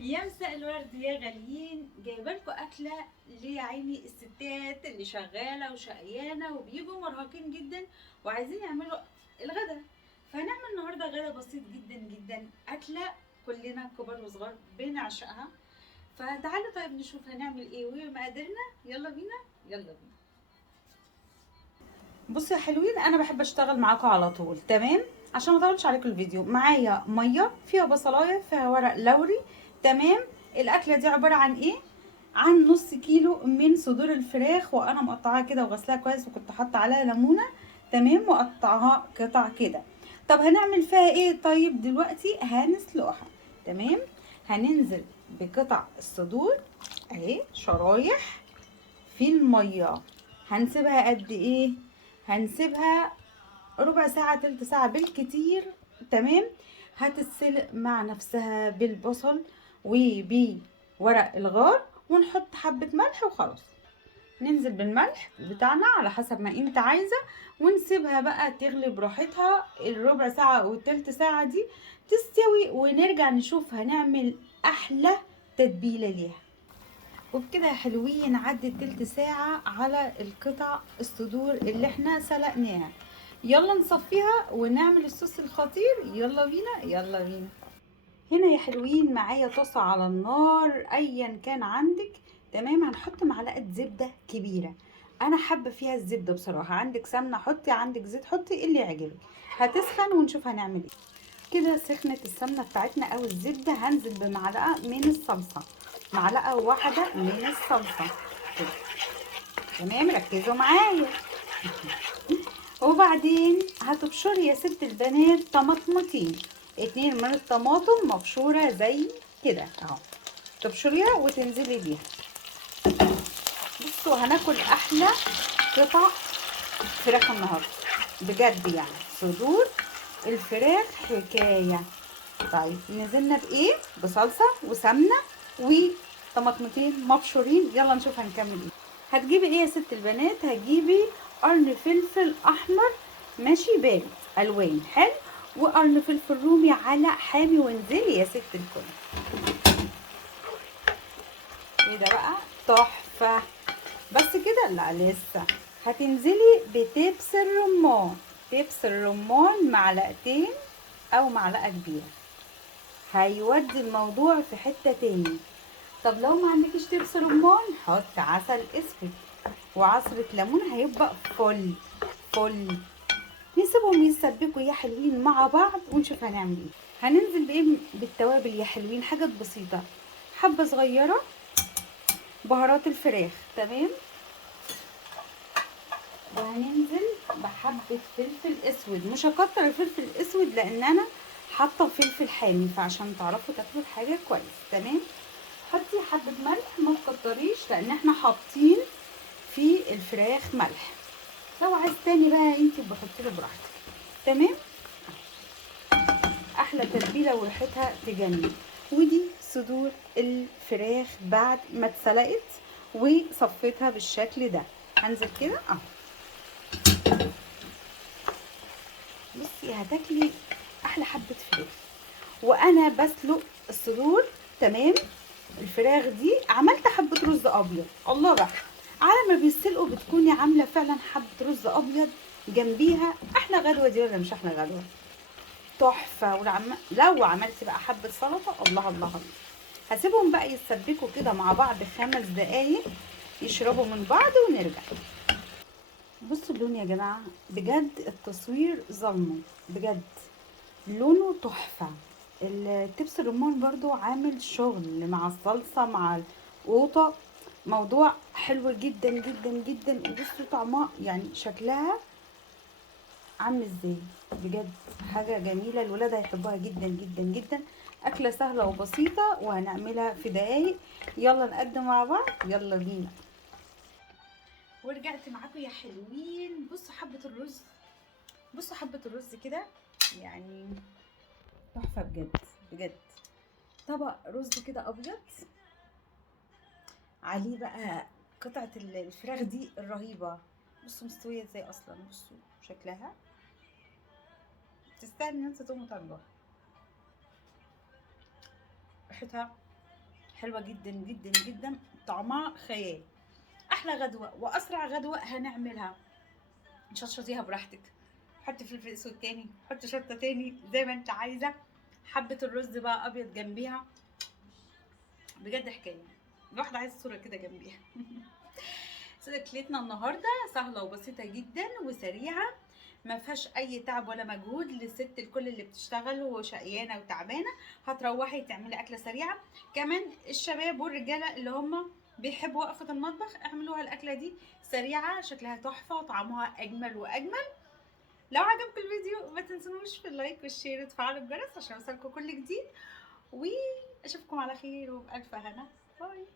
يا مساء الورد يا غاليين، جايبه لكم اكله ليه يا عيني الستات اللي شغاله وشقيانه وبيجوا مرهقين جدا وعايزين يعملوا الغدا. فهنعمل النهارده غدا بسيط جدا جدا، اكله كلنا كبار وصغار بنعشقها. فتعالوا طيب نشوف هنعمل ايه ومقاديرنا. يلا بينا يلا بينا. بصوا يا حلوين، انا بحب اشتغل معاكم على طول. تمام، عشان ما اطولش عليكم الفيديو. معايا ميه فيها بصلايه فيها ورق لوري. تمام. الاكله دي عباره عن ايه؟ عن نص كيلو من صدور الفراخ، وانا مقطعاها كده وغسلاها كويس وكنت حاطه عليها ليمونه. تمام، وقطعها قطع كده. طب هنعمل فيها ايه؟ طيب دلوقتي هنسلقها. تمام. هننزل بقطع الصدور اهي شرايح في الميه. هنسيبها قد ايه؟ هنسيبها ربع ساعة تلت ساعة بالكتير. تمام. هتتسلق مع نفسها بالبصل وبورق الغار، ونحط حبة ملح وخلاص. ننزل بالملح بتاعنا على حسب ما انت عايزة، ونسيبها بقى تغلي براحتها الربع ساعة او التلت ساعة دي تستوي، ونرجع نشوف هنعمل احلى تتبيلة ليها. وبكده يا حلوين عدت تلت ساعة على القطع الصدور اللي احنا سلقناها. يلا نصفيها ونعمل الصوص الخطير. يلا بينا يلا بينا. هنا يا حلوين معايا طاسة على النار ايا كان عندك. تمام، هنحط معلقة زبدة كبيرة. انا حابة فيها الزبدة بصراحة. عندك سمنة حطي، عندك زيت حطي اللي يعجبك. هتسخن ونشوف هنعمل ايه. كده سخنت السمنة بتاعتنا او الزبدة. هنزل بمعلقة من الصلصة، معلقة واحدة من الصلصة كده. تمام، ركزوا معايا. وبعدين هتبشري يا ست البنات طماطمتين، اتنين من الطماطم مبشورة زي كده اهو. تبشريها وتنزلي بيها. بصوا هناكل احلى قطع فراخ النهارده بجد، يعني صدور الفراخ حكايه. طيب نزلنا بايه؟ بصلصه وسمنه وطماطمتين مبشورين. يلا نشوف هنكمل ايه. هتجيبي ايه يا ست البنات؟ هتجيبي قرن فلفل احمر ماشي بارد الوان حلو، وقرن فلفل رومي على حامي، وانزلي يا ست الكل. ايه ده بقى؟ تحفه. بس كده؟ لا لسه. هتنزلي بدبس الرمان. دبس الرمان معلقتين او معلقه كبيره، هيودي الموضوع في حته تاني. طب لو ما عندكش دبس رمان حط عسل اسود وعصرة ليمون، هيبقى فل فل. نسيبهم يتسبكوا يا حلوين مع بعض ونشوف هنعمل ايه. هننزل بايه؟ بالتوابل يا حلوين، حاجات بسيطة. حبة صغيرة بهارات الفراخ. تمام. وهننزل بحبة فلفل اسود. مش هكتر الفلفل الاسود لان انا حاطة فلفل حامي، فعشان تعرفوا تاكلوا الحاجة كويس. تمام. حطي حبة ملح، ما تكتريش لان احنا حاطين في الفراخ ملح. لو عايز تاني بقى انت بحطي له براحتك. تمام. احلى تتبيله وريحتها تجنن. ودي صدور الفراخ بعد ما اتسلقت وصفيتها بالشكل ده. هنزل كده اهو. بصي هتاكلي احلى حبه فراخ وانا بسلق الصدور. تمام. الفراخ دي عملت حبه رز ابيض. الله بقى، على ما بيسلقوا بتكوني عامله فعلا حبه رز ابيض جنبيها. احلى غدوه دي ولا مش احلى غدوه؟ تحفه. لو عملتي بقى حبه سلطه، الله الله الله. هسيبهم بقى يتسبكوا كده مع بعض 5 دقايق، يشربوا من بعض ونرجع. بصوا اللون يا جماعه، بجد التصوير ظلمه بجد. لونه تحفه. التبس الرمان برضو عامل شغل مع الصلصه مع القوطه. موضوع حلو جدا جدا جدا. وبصوا طعمها يعني شكلها عامل ازاي. بجد حاجة جميلة، الولاد هيحبوها جدا جدا جدا. أكلة سهلة وبسيطة وهنعملها في دقايق. يلا نقدم مع بعض. يلا بينا. ورجعت معاكم يا حلوين. بصوا حبة الرز، بصوا حبة الرز كده، يعني تحفة بجد بجد. طبق رز كده أبيض عليه بقى قطعة الفراخ دي الرهيبة. بصوا مستوية ازاي أصلا. بصوا شكلها تستاهل ان انتوا تقوموا تاكلوها. ريحتها حلوه جدا جدا جدا، طعمها خيال. احلى غدوه واسرع غدوه هنعملها. شطشطيها براحتك، حطي فلفل اسود تاني، حطي شطه تاني زي ما انت عايزه. حبه الرز بقى ابيض جنبيها، بجد حكايه. الواحده عايزه صوره كده جنبيها. اكلتنا النهارده سهله وبسيطه جدا وسريعه، ما فيهاش اي تعب ولا مجهود للست الكل اللي بتشتغل وشقيانه وتعبانه. هتروحي تعملي اكله سريعه. كمان الشباب والرجاله اللي هم بيحبوا وقفه المطبخ اعملوها الاكله دي، سريعه شكلها تحفه وطعمها اجمل واجمل. لو عجبكم الفيديو ما تنسونوش في اللايك والشير وتفعلوا الجرس عشان يوصلكم كل جديد، واشوفكم على خير وبألف هنا. باي.